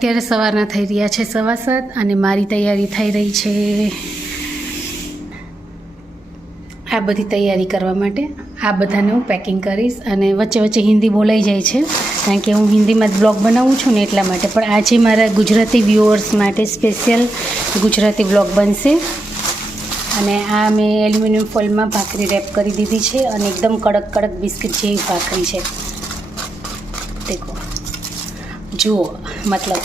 અત્યારે સવારના થઈ રહ્યા છે 7:15 અને મારી તૈયારી થઈ રહી છે આ બધી તૈયારી કરવા માટે. આ બધાને હું પેકિંગ કરીશ અને વચ્ચે વચ્ચે હિન્દી બોલાઈ જાય છે કારણ કે હું હિન્દીમાં જ બ્લોગ બનાવું છું ને એટલા માટે. પણ આજે મારા ગુજરાતી વ્યુઅર્સ માટે સ્પેશિયલ ગુજરાતી બ્લોગ બનશે. અને આ મેં એલ્યુમિનિયમ ફોઇલમાં ભાખરી રેપ કરી દીધી છે અને એકદમ કડક કડક બિસ્કિટ જેવી ભાખરી છે. દેખો, જુઓ, મતલબ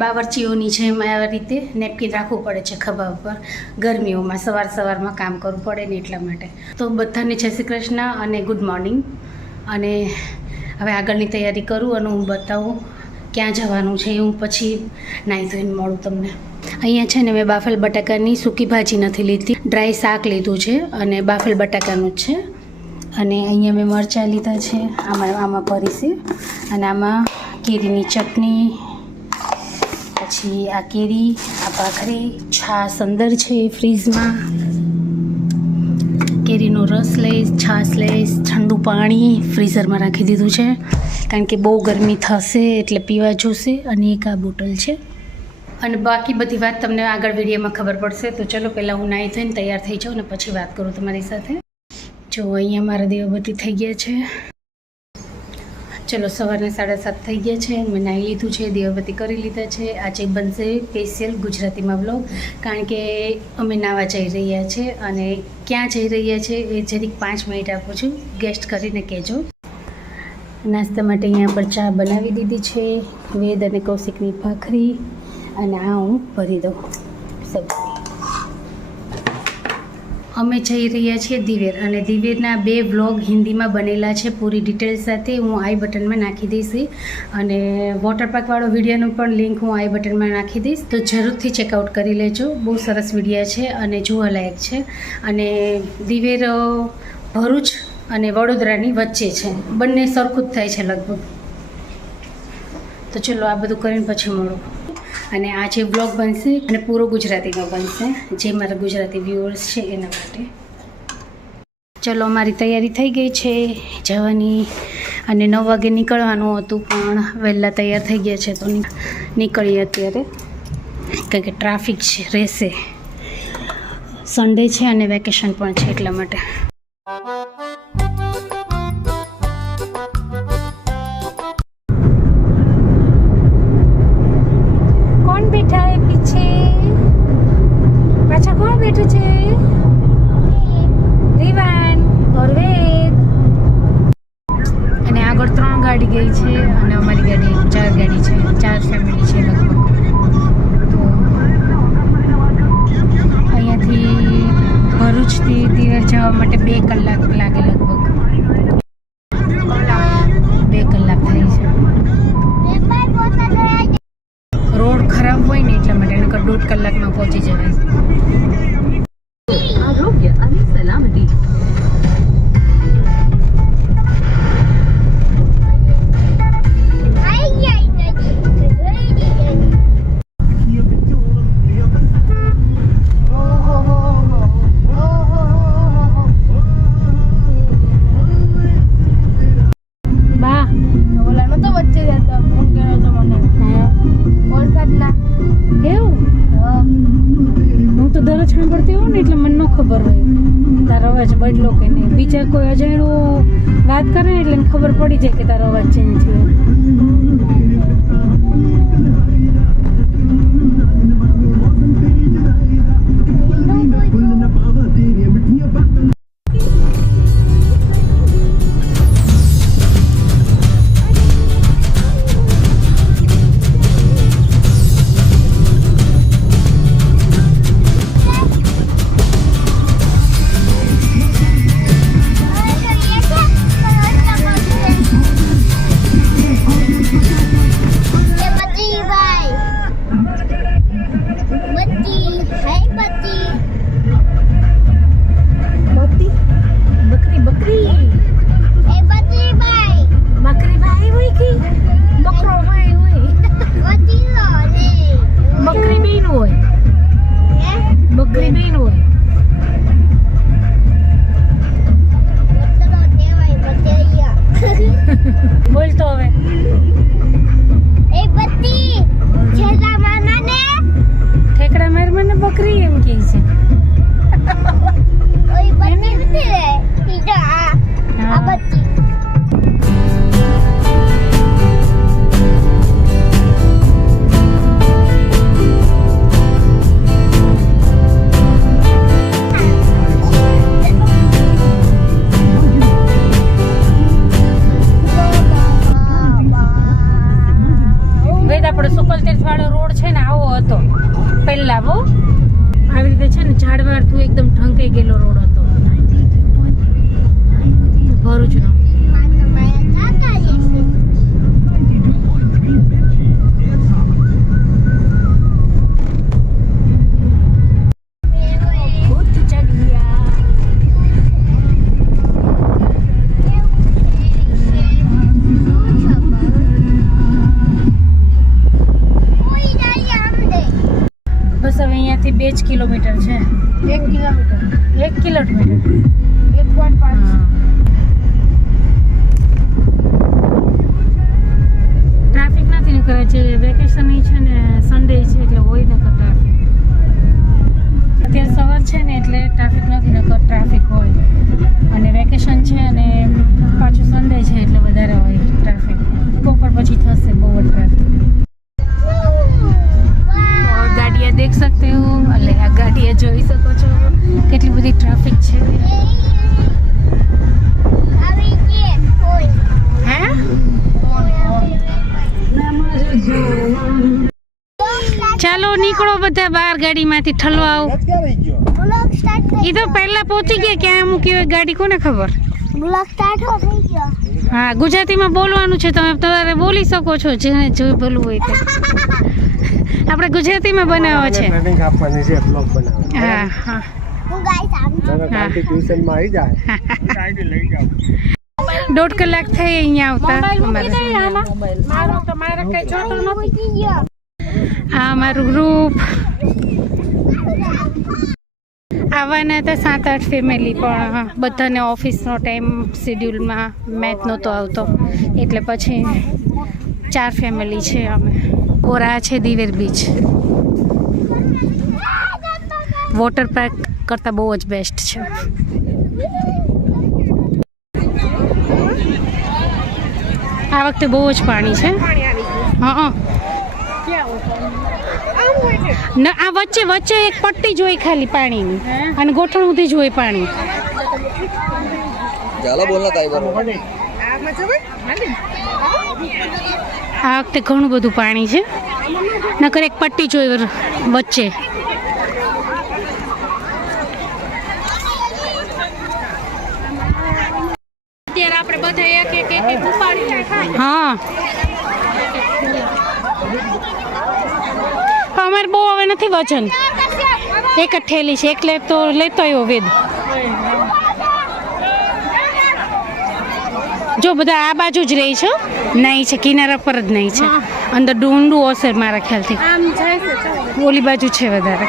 બાવરચીઓની જેમ આ રીતે નેપકિન રાખવું પડે છે ખભા ઉપર. ગરમીઓમાં સવારમાં કામ કરવું પડે ને એટલા માટે. તો બધાને જય શ્રી કૃષ્ણ અને ગુડ મોર્નિંગ. અને હવે આગળની તૈયારી કરું અને હું બતાવું ક્યાં જવાનું છે. હું પછી નાહી ધોઈને મળું તમને. અહીંયા છે ને મેં બાફેલ બટાકાની સૂકી ભાજી નથી લીધી, ડ્રાય શાક લીધું છે અને બાફેલ બટાકાનું જ છે. અને અહીંયા મેં મરચાં લીધા છે, આમાં ભરીશે. અને આમાં કેરીની ચટણી, પછી આ કેરી, આ ભાખરી, છાશ અંદર છે ફ્રીજમાં, કેરીનો રસ લઈશ, છાશ લઈશ, ઠંડુ પાણી ફ્રીઝરમાં રાખી દીધું છે કારણ કે બહુ ગરમી થશે એટલે પીવા જોશે. અને એક આ બોટલ છે. અને બાકી બધી વાત તમને આગળ વિડીયોમાં ખબર પડશે. તો ચલો પહેલાં હું નાહી ધોઈને તૈયાર થઈ જાઉં અને પછી વાત કરું તમારી સાથે. જો અહીંયા મારા દીવાબત્તી થઈ ગયા છે. ચલો, સવારના 7:30 થઈ ગયા છે. મેં નાહી લીધું છે, દીવાબત્તી કરી લીધા છે. આજે બનશે સ્પેશિયલ ગુજરાતીમાં બ્લોગ કારણ કે અમે નાહવા જઈ રહ્યા છે. અને ક્યાં જઈ રહ્યા છે એ જરીક 5 મિનિટ આપું છું, ગેસ્ટ કરીને કહેજો. નાસ્તા માટે અહીંયા પર ચા બનાવી દીધી છે, વેદ અને કૌશિકની ભાખરી. અને આ હું ભરી દઉં સબ્જી. અમે જઈ રહ્યા છીએ દિવેર. અને દિવેરના 2 વ્લોગ હિન્દીમાં બનેલા છે પૂરી ડિટેલ સાથે. હું આઈ બટનમાં નાખી દઈશ. અને વોટર પાર્કવાળો વિડીયોનું પણ લિંક હું આઈ બટનમાં નાખી દઈશ, તો જરૂરથી ચેકઆઉટ કરી લેજો. બહુ સરસ વિડીયો છે અને જોવાલાયક છે. અને દિવેર ભરૂચ અને વડોદરાની વચ્ચે છે, બંને સરખું જ થાય છે લગભગ. તો ચલો, આ બધું કરીને પછી મળું. અને આ જે બ્લોગ બનશે અને પૂરો ગુજરાતીમાં બનશે, જે મારા ગુજરાતી વ્યુઅર્સ છે એના માટે. ચલો, મારી તૈયારી થઈ ગઈ છે જવાની. અને 9 વાગે નીકળવાનું હતું પણ વહેલા તૈયાર થઈ ગયા છે તો નીકળીએ અત્યારે કારણ કે ટ્રાફિક છે, રહેશે. સન્ડે છે અને વેકેશન પણ છે એટલા માટે. ગાડી ગઈ છે અને અમારી ગાડી 4 ગાડી છે, 4 ફેમિલી છે લગભગ. તો અહીંયાથી ભરૂચથી દિવેર જવા માટે 2 કલાક લાગે લગભગ. 2 કલાક થાય છે. રોડ ખરાબ હોય ને એટલા માટે, નકર 1.5 કલાકમાં પહોંચી જવાય. આરોગ્ય અને સલામતી. બદલો કે નહીં, બીજા કોઈ અજાણ્યું વાત કરે ને એટલે ખબર પડી જાય કે તારો અવાજ ચેન્જ થયો. બોલ તો હવે એ બત્તી છેલા માનાને ઠેકડા માર મને બકરી એમ કહે છે. ઓય બત્તી નથી રે ઈડા આ બત્તી આપણો સુકલતીર્થ વાળો રોડ છે ને આવો હતો પહેલા બહુ આવી રીતે છે ને ઝાડવાળથી એકદમ ઢંકાઈ ગયેલો રોડ હતો ભરૂચનો. બસ હવે અહીંયાથી 2 જ કિલોમીટર છે. 1 કિલોમીટર 1.5. ટ્રાફિક નથી ને કરે છે વેકેશન છે ને સન્ડે છે એટલે હોય ને ટ્રાફિક. અત્યારે સવાર છે ને એટલે ટ્રાફિક નથી નકર ટ્રાફિક હોય અને વેકેશન છે અને પાછું સન્ડે છે એટલે વધારે હોય ટ્રાફિક. બપોર પછી થશે બહુ જ ટ્રાફિક. ગાડીયા દેખ सकते हो એટલે આ ગાડીયા જોઈ શકો છો કેટલી બધી ટ્રાફિક છે. આવી કે કોઈ હે ચાલો નીકળો બધા બહાર ગાડીમાંથી ઠલવાઓ. બ્લોગ સ્ટાર્ટ એ તો પહેલા પહોંચી ગયા ક્યાં મૂકી હોય ગાડી કોને ખબર. બ્લોગ સ્ટાર્ટ હો થઈ ગયો. હા ગુજરાતીમાં બોલવાનું છે તમે તમારે બોલી શકો છો જેને જો બોલવું હોય તે. આપણે ગુજરાતીમાં બનાવો છે. ટ્રેનિંગ આપવાની છે બ્લોગ બનાવવા. હા હા હું ગાઈસ આવી તમે કાલથી ટ્યુશનમાં આવી જાય આઈડી લઈ જાવ. 1.5 કલાક થઈ અહીંયા આવતા. આ અમારું ગ્રુપ આવવાના હતા 7-8 ફેમિલી પણ બધાને ઓફિસનો ટાઈમ શેડ્યુલમાં મેચ નહોતો આવતો એટલે પછી 4 ફેમિલી છે અમે. ઓર આ છે દિવેર બીચ. વોટર પાર્ક કરતાં બહુ જ બેસ્ટ છે. આ વખતે બહુ જ પાણી છે. હા ના આ વચ્ચે વચ્ચે એક પટ્ટી જોઈ ખાલી પાણીની અને ગોઠણ સુધી જોઈ પાણી. આ વખતે ઘણું બધું પાણી છે નકર એક પટ્ટી જોઈ વચ્ચે. અત્યારે આપણે બધા એક ઉપાડી. હા અમારે બહુ હવે નથી વજન. એક જ ઠેલી છે એટલે તો લેતો આવ્યો વેદ. જો બધા આ બાજુ જ રહી છે નહીં છે કિનારા પર જ નહીં છે અંદર ડુંડું હશે મારા ખ્યાલથી. ઓલી બાજુ છે વધારે.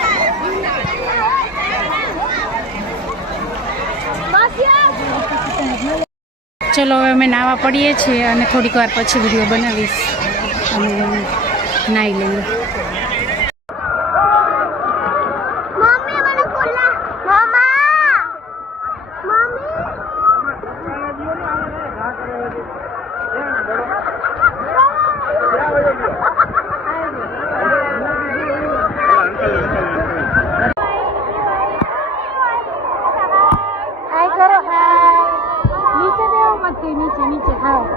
ચલો હવે અમે નાવા પડીએ છીએ અને થોડીક વાર પછી વિડીયો બનાવીશ અને નાહી લઈએ. મમ્મી મને કોલા મમ્મા હાય કરો હાય. નીચે દેવો બધી નીચે નીચે હાય.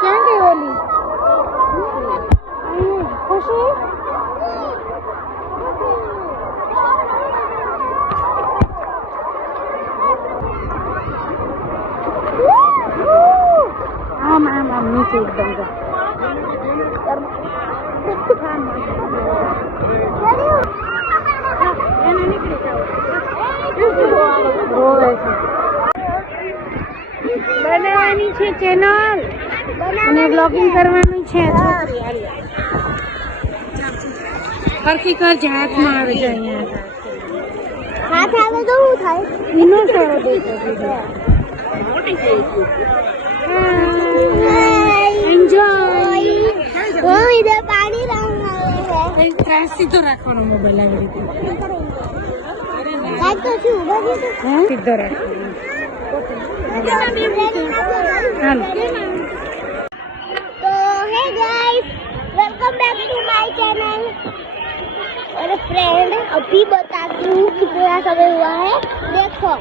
ક્યાં ગઈ ઓલી ખુશી? આમ આમ આમ નીચે એકદમ જા. બનાવવાની છે ચેનલ અને બ્લોગિંગ કરવાનું છે. હરખી કર હાથમાં આવે છે અહીંયા. હાથ આવે તો શું થાય એનો સોરો એન્જોય ઓ ઇધર પાણી રહા સીધો રાખવાનો મોબાઈલ આવી રીતે કાઈ તો શું ઉભા સીધો રાખવાનો तो hey guys welcome back to my channel और फ्रेंड अभी बताती हूँ कितना समय हुआ है देखो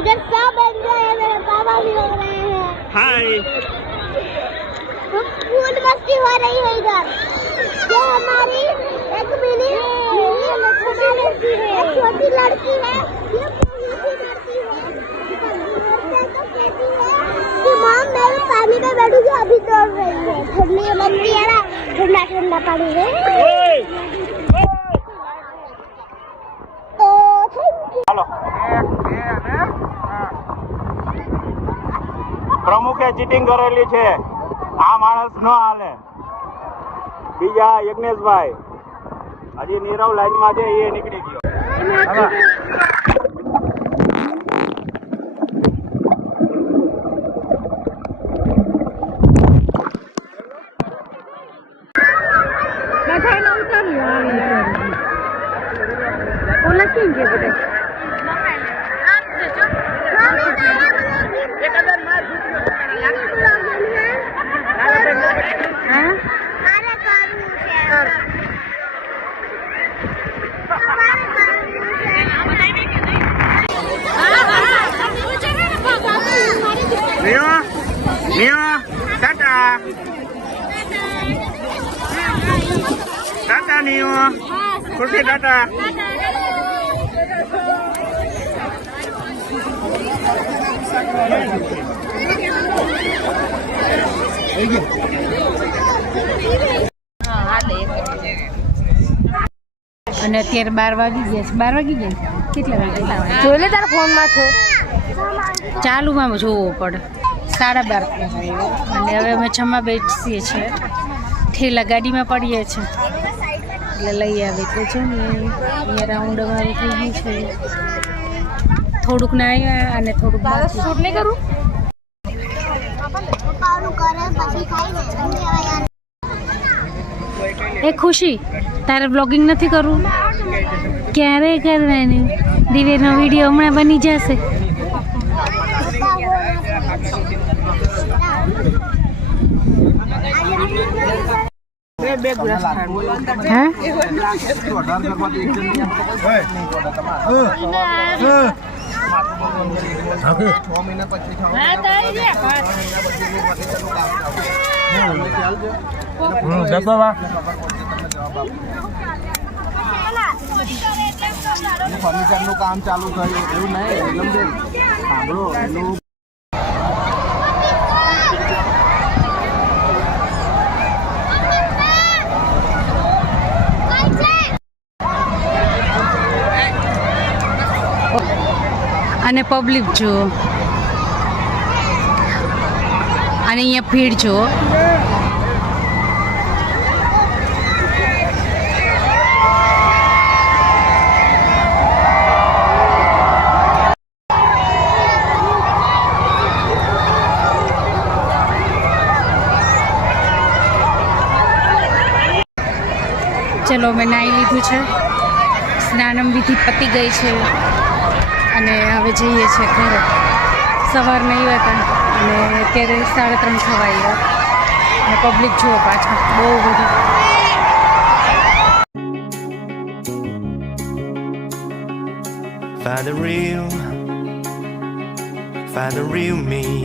इधर सब एंजॉय है मेरे पापा भी हो रहे हैं હાય फूल मस्ती हो रही है इधर ये हमारी एक मिनी लड़की है छोटी लड़की है ये पूरी लड़की है कि मॉम मैं पानी में बैठूंगी अभी दौड़ रही है ठंडी मम्मी है ना ठंडा ठंडा पानी है तो थैंक यू હાલો પ્રમુખે ચીટિંગ કરેલી છે આ માણસ ન હાલે બીજા યજ્ઞેશભાઈ હજી નીરવ લાઈનમાં છે એ નીકળી ગયો નિયો ટાટા ટાટા નિયો ખુરશી ટાટા અને અત્યારે 12 વાગી ગયા છે 12 વાગી ગયા કેટલા વાગે જોઈ લે તારા ફોનમાં છો ચાલુમાં જોવો પડે 12:30 અને હવે અમે જમવા બેસીએ છીએ ઠેલા ગાડીમાં પડીએ છીએ એટલે લઈ આવે તો છે ને અહીંયા રાઉન્ડ અમારું થઈ ગયું છે થોડુંક ના આવ્યા અને થોડુંક શૂટ નહીં કરું એ ખુશી તારે બ્લોગિંગ નથી કરવું ક્યારે કરવાની દિવ્યનો વિડીયો હમણાં બની જશે હા ફર્નિચર નું કામ ચાલુ થયું એવું નહીં સાંભળો એનું અને પબ્લિક જુઓ અને અહીંયા ભીડ જુઓ ચલો મેં નાહી લીધું છે સ્નાનમ વિધિ પતી ગઈ છે અને હવે જઈએ છીએ ઘરે સવાર નહીં હતા અને અત્યારે 3:30 થવા આવ્યા અને પબ્લિક જુઓ પાછળ બહુ બધી Find the real me.